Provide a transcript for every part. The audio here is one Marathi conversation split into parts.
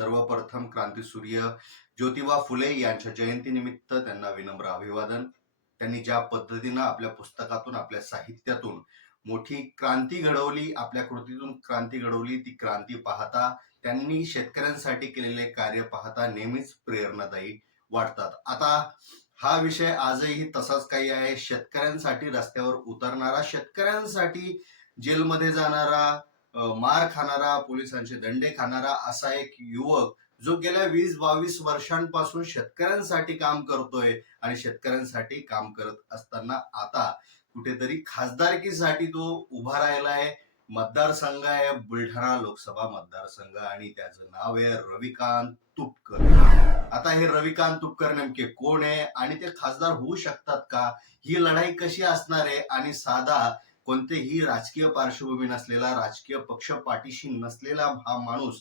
सर्वप्रथम क्रांतीसूर्य ज्योतिबा फुले यांच्या जयंतीनिमित्त त्यांना विनम्र अभिवादन. त्यांनी ज्या पद्धतीनं आपल्या पुस्तकातून आपल्या साहित्यातून मोठी क्रांती घडवली आपल्या कृतीतून क्रांती घडवली ती क्रांती पाहता त्यांनी शेतकऱ्यांसाठी केलेले कार्य पाहता नेहमीच प्रेरणादायी वाटतात. आता हा विषय आजही तसाच काही आहे. शेतकऱ्यांसाठी रस्त्यावर उतरणारा शेतकऱ्यांसाठी जेलमध्ये जाणारा मार खाणारा पोलिसांचे दंडे खाणारा असा एक युवक जो गेल्या वीस बावीस वर्षांपासून शेतकऱ्यांसाठी काम करतोय आणि शेतकऱ्यांसाठी काम करत असताना आता कुठेतरी खासदारकीसाठी तो उभा राहिला आहे. मतदारसंघ आहे बुलढाणा लोकसभा मतदारसंघ आणि त्याचं नाव आहे रविकांत तुपकर. आता हे रविकांत तुपकर नेमके कोण आहे आणि ते खासदार होऊ शकतात का? ही लढाई कशी असणार आहे? आणि साधा कोणतेही राजकीय पार्श्वभूमी नसलेला राजकीय पक्ष पाठीशी नसलेला हा माणूस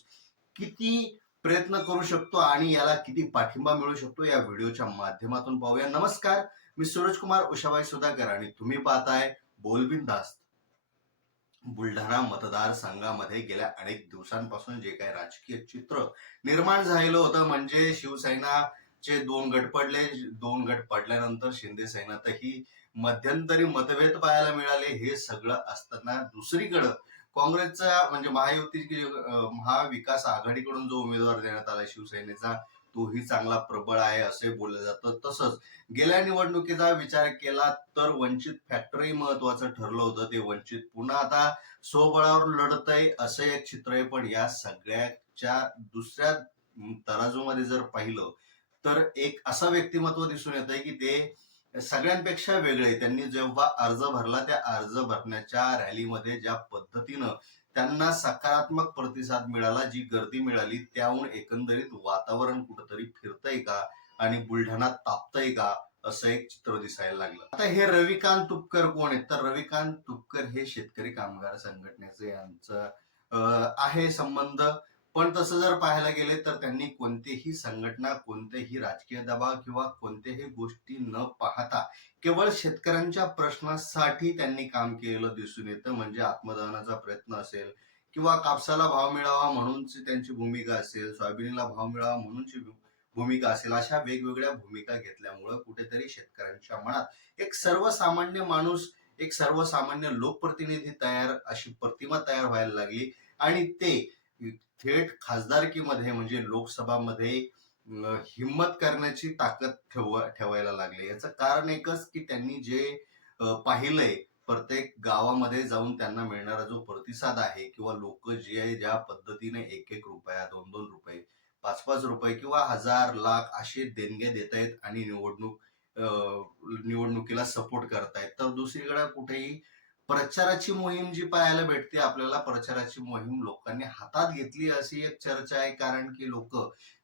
किती प्रयत्न करू शकतो आणि याला किती पाठिंबा मिळू शकतो या व्हिडिओच्या माध्यमातून पाहूया. नमस्कार मी सूरज कुमार उषाबाई सुधाकर आणि तुम्ही पाहताय बोलबिंदास्त. बुलढाणा मतदारसंघामध्ये गेल्या अनेक दिवसांपासून जे काही राजकीय चित्र निर्माण झालेलं होतं म्हणजे शिवसेना चे दोन गट पडले. दोन गट पडल्यानंतर शिंदे सेनातही मध्यंतरी मतभेद पाहायला मिळाले हे सगळं असताना दुसरीकडं काँग्रेसचा म्हणजे महायुतीची महाविकास आघाडीकडून जो उमेदवार देण्यात आला शिवसेनेचा तोही चांगला प्रबळ आहे असे बोललं जातं. तसंच गेल्या निवडणुकीचा विचार केला तर वंचित फॅक्टरी महत्वाचं ठरलं होतं. ते वंचित पुन्हा आता स्वबळावर लढत आहे असं एक चित्र आहे. पण या सगळ्याच्या दुसऱ्या तराजूमध्ये जर पाहिलं तर एक असं व्यक्तिमत्व दिसून येत आहे की ते सगळ्यांपेक्षा वेगळे त्यांनी जेव्हा अर्ज भरला त्या अर्ज भरण्याच्या रॅलीमध्ये ज्या पद्धतीनं त्यांना सकारात्मक प्रतिसाद मिळाला जी गर्दी मिळाली त्याहून एकंदरीत वातावरण कुठंतरी फिरतंय का आणि बुलढाणा तापतंय का असं एक चित्र दिसायला लागलं. आता हे रविकांत तुपकर कोण आहेत? तर रविकांत तुपकर हे शेतकरी कामगार संघटनेचे यांचं आहे संबंध. पण तसं जर पाहायला गेले तर त्यांनी कोणतीही संघटना कोणतेही राजकीय दबाव किंवा कोणत्याही गोष्टी न पाहता केवळ शेतकऱ्यांच्या प्रश्नासाठी त्यांनी काम केलेलं दिसून येतं. म्हणजे आत्मदहनाचा प्रयत्न असेल किंवा कापसाला भाव मिळावा म्हणूनची त्यांची भूमिका असेल सोयाबीनला भाव मिळावा म्हणूनची भूमिका असेल अशा वेगवेगळ्या भूमिका घेतल्यामुळं कुठेतरी शेतकऱ्यांच्या मनात एक सर्वसामान्य माणूस एक सर्वसामान्य लोकप्रतिनिधी तयार अशी प्रतिमा तयार व्हायला लागली. आणि ते थेट खासदारकीमध्ये म्हणजे लोकसभामध्ये अं, हिम्मत करण्याची ताकद ठेव ठेवायला लागले. याचं कारण एकच की त्यांनी जे पाहिलंय प्रत्येक गावामध्ये जाऊन त्यांना मिळणारा जो प्रतिसाद आहे किंवा लोक जे आहे ज्या पद्धतीने एक एक रुपया दोन दोन रुपये पाच पाच रुपये किंवा हजार लाख असे देणगे देत आहेत आणि निवडणूक निवडणुकीला सपोर्ट करतायत. तर दुसरीकडे कुठेही प्रचाराची मोहीम जी पाहायला भेटते आपल्याला प्रचाराची मोहीम लोकांनी हातात घेतली अशी एक चर्चा आहे. कारण की लोक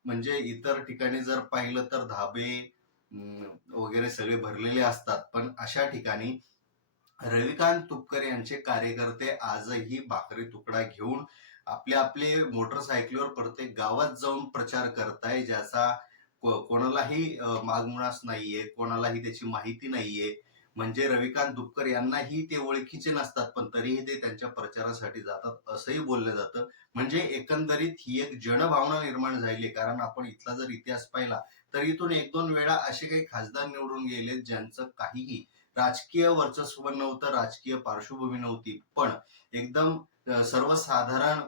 म्हणजे इतर ठिकाणी जर पाहिलं तर धाबे वगैरे सगळे भरलेले असतात. पण अशा ठिकाणी रविकांत तुपकर यांचे कार्यकर्ते आजही भाकरी तुकडा घेऊन आपले आपले मोटरसायकलवर प्रत्येक गावात जाऊन प्रचार करताय ज्याचा कोणालाही अं, मागमुणास नाहीये कोणालाही त्याची माहिती नाहीये. म्हणजे रविकांत दुपकर यांनाही ते ओळखीचे नसतात पण तरीही ते त्यांच्या प्रचारासाठी जातात असंही बोललं जातं. म्हणजे एकंदरीत ही एक जनभावना निर्माण झाली कारण आपण इथला जर इतिहास पाहिला तर इथून एक दोन वेळा असे काही खासदार निवडून गेले ज्यांचं काहीही राजकीय वर्चस्व नव्हतं राजकीय पार्श्वभूमी नव्हती. पण एकदम सर्वसाधारण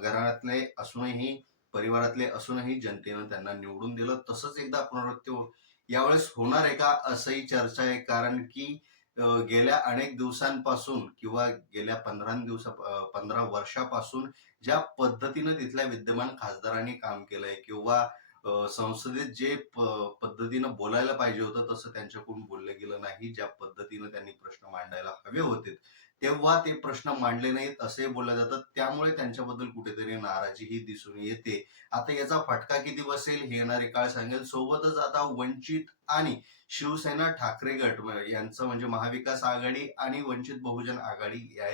घराण्यातले असूनही परिवारातले असूनही जनतेनं त्यांना निवडून दिलं. तसंच एकदा पुनरावृत्ती यावेळेस होणार आहे का असंही चर्चा आहे? कारण की गेल्या अनेक दिवसांपासून किंवा गेल्या पंधरा दिवसा पंधरा वर्षापासून ज्या पद्धतीनं तिथल्या विद्यमान खासदारांनी काम केलंय किंवा संसदेत जे पद्धतीनं बोलायला पाहिजे होतं तसं त्यांच्याकडून बोललं गेलं नाही. ज्या पद्धतीनं त्यांनी प्रश्न मांडायला हवे होते. तेव्हा ते प्रश्न मांडले नाहीत असे बोलले जातात त्यामुळे त्यांच्याबद्दल कुठेतरी नाराजी ही दिसून येते. आता याचा फटका किती बसेल हे येणारे काळ सांगेल. सोबतच आता वंचित आणि शिवसेना ठाकरे गट यांचं म्हणजे महाविकास आघाडी आणि वंचित बहुजन आघाडी या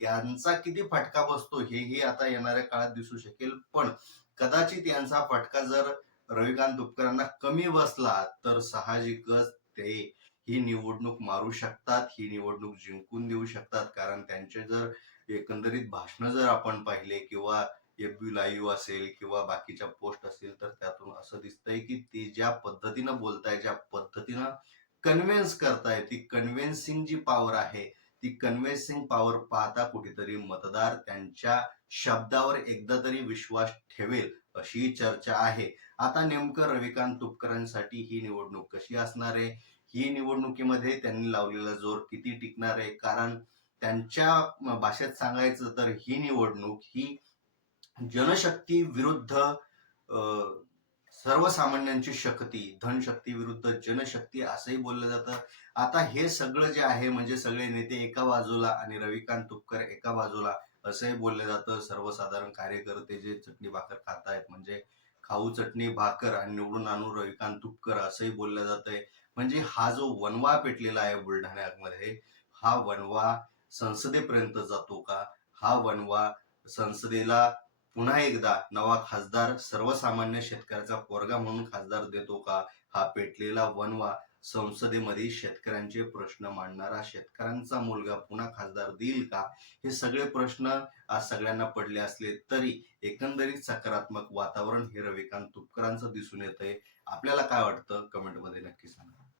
यांचा किती फटका बसतो हेही आता येणाऱ्या काळात दिसू शकेल. पण कदाचित यांचा फटका जर रविकांत तुपकरांना कमी बसला तर साहजिकच ते ही निवडणूक मारू शकतात ही निवडणूक जिंकून देऊ शकतात. कारण त्यांचे जर एकंदरीत भाषणं जर आपण पाहिले किंवा एफ बी लाईव्ह असेल किंवा बाकीच्या पोस्ट असेल तर त्यातून असं दिसतंय की ते ज्या पद्धतीनं बोलताय ज्या पद्धतीनं कन्व्हिन्स करताय ती कन्व्हिन्सिंग जी पॉवर आहे ती कन्व्हिन्सिंग पॉवर पाहता कुठेतरी मतदार त्यांच्या शब्दावर एकदा तरी विश्वास ठेवेल अशी चर्चा आहे. आता नेमकं रविकांत तुपकरांसाठी ही निवडणूक कशी असणार आहे? ही निवडणुकीमध्ये त्यांनी लावलेला जोर किती टिकणार आहे? कारण त्यांच्या भाषेत सांगायचं तर ही निवडणूक ही जनशक्ती विरुद्ध सर्वसामान्यांची शक्ती धनशक्ती विरुद्ध जनशक्ती असंही बोललं जातं. आता हे सगळं जे आहे म्हणजे सगळे नेते एका बाजूला आणि रविकांत तुपकर एका बाजूला असंही बोललं जातं. सर्वसाधारण कार्यकर्ते जे चटणी भाकर खातायत म्हणजे खाऊ चटणी भाकर आणि निवडून आणू रविकांत तुपकर असंही बोललं जातंय. म्हणजे हा जो वनवा पेटलेला आहे बुलढाण्यामध्ये हा वनवा संसदेपर्यंत जातो का? हा वनवा संसदेला पुन्हा एकदा नवा खासदार सर्वसामान्य शेतकऱ्याचा पोरगा म्हणून खासदार देतो का? हा पेटलेला वनवा संसदेमध्ये शेतकऱ्यांचे प्रश्न मांडणारा शेतकऱ्यांचा मुलगा पुन्हा खासदार देईल का? हे सगळे प्रश्न आज सगळ्यांना पडले असले तरी एकंदरीत सकारात्मक वातावरण हे रविकांत तुपकरांचं दिसून येतंय. आपल्याला काय वाटतं? कमेंटमध्ये नक्की सांगा.